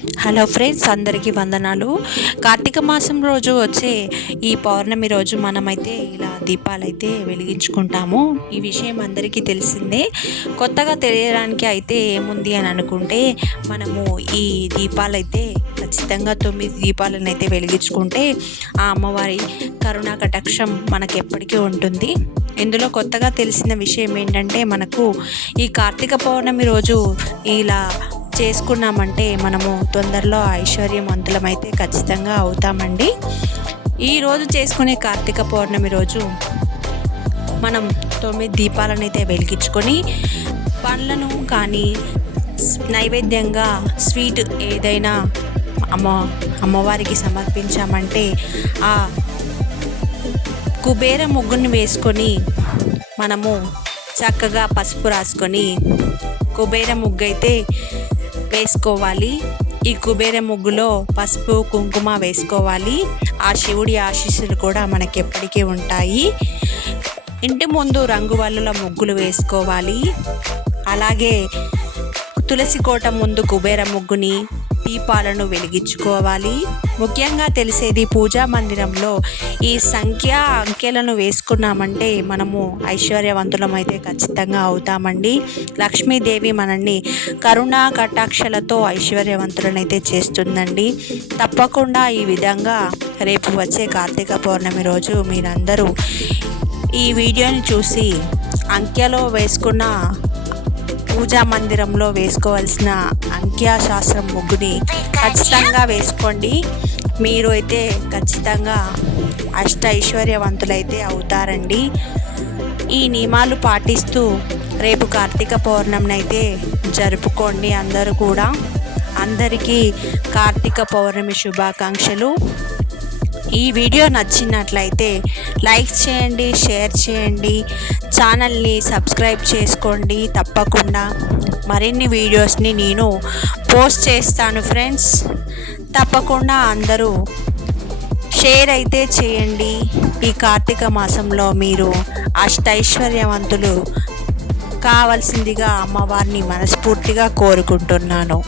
Hello friends, అందరికీ వందనాలు. కార్తీక మాసం రోజు వచ్చే ఈ పౌర్ణమి రోజు మనమైతే ఇలా దీపాలైతే వెలిగించుకుంటాము. ఈ విషయం అందరికీ తెలిసిందే. కొత్తగా తెలియడానికి అయితే ఏముంది అని అనుకుంటే, మనము ఈ దీపాలైతే ఖచ్చితంగా 9 దీపాలను అయితే వెలిగించుకుంటే ఆ అమ్మవారి కరుణా కటాక్షం మనకు ఎప్పటికీ ఉంటుంది. ఇందులో కొత్తగా తెలిసిన విషయం ఏంటంటే, మనకు ఈ కార్తీక పౌర్ణమి రోజు ఇలా చేసుకున్నామంటే మనము తొందరలో ఐశ్వర్యవంతులమైతే ఖచ్చితంగా అవుతామండి. ఈరోజు చేసుకునే కార్తీక పౌర్ణమి రోజు మనం 9 దీపాలను అయితే వెలిగించుకొని పండ్లను కానీ నైవేద్యంగా స్వీట్ ఏదైనా అమ్మవారికి సమర్పించామంటే ఆ కుబేర ముగ్గుని వేసుకొని మనము చక్కగా పసుపు రాసుకొని కుబేర ముగ్గు అయితే వేసుకోవాలి. ఈ కుబేర ముగ్గులో పసుపు కుంకుమ వేసుకోవాలి. ఆ శివుడి ఆశీస్సులు కూడా మనకి ఎప్పటికీ ఉంటాయి. ఇంటి ముందు రంగు వల్లుల ముగ్గులు వేసుకోవాలి. అలాగే తులసి కోట ముందు కుబేర ముగ్గుని దీపాలను వెలిగించుకోవాలి. ముఖ్యంగా తెలిసేది, పూజా మందిరంలో ఈ అంకెలను వేసుకున్నామంటే మనము ఐశ్వర్యవంతులమైతే ఖచ్చితంగా అవుతామండి. లక్ష్మీదేవి మనల్ని కరుణా కటాక్షలతో ఐశ్వర్యవంతులనైతే చేస్తుందండి. తప్పకుండా ఈ విధంగా రేపు వచ్చే కార్తీక పౌర్ణమి రోజు మీరందరూ ఈ వీడియోని చూసి అంకెలో వేసుకున్న పూజా మందిరంలో వేసుకోవాల్సిన అంక్యశాస్త్రం ముగ్గుని ఖచ్చితంగా వేసుకోండి. మీరు అయితే ఖచ్చితంగా ఐశ్వర్యవంతులైతే అవుతారండి. ఈ నియమాలు పాటిస్తూ రేపు కార్తీక పౌర్ణమిని అయితే జరుపుకోండి. అందరూ కూడా అందరికీ కార్తీక పౌర్ణమి శుభాకాంక్షలు. ఈ వీడియో నచ్చినట్లయితే లైక్ చేయండి, షేర్ చేయండి, ఛానల్ని సబ్స్క్రైబ్ చేసుకోండి. తప్పకుండా మరిన్ని వీడియోస్ని నేను పోస్ట్ చేస్తాను ఫ్రెండ్స్. తప్పకుండా అందరూ షేర్ అయితే చేయండి. ఈ కార్తీక మాసంలో మీరు అష్టైశ్వర్యవంతులు కావాల్సిందిగా అమ్మవారిని మనస్ఫూర్తిగా కోరుకుంటున్నాను.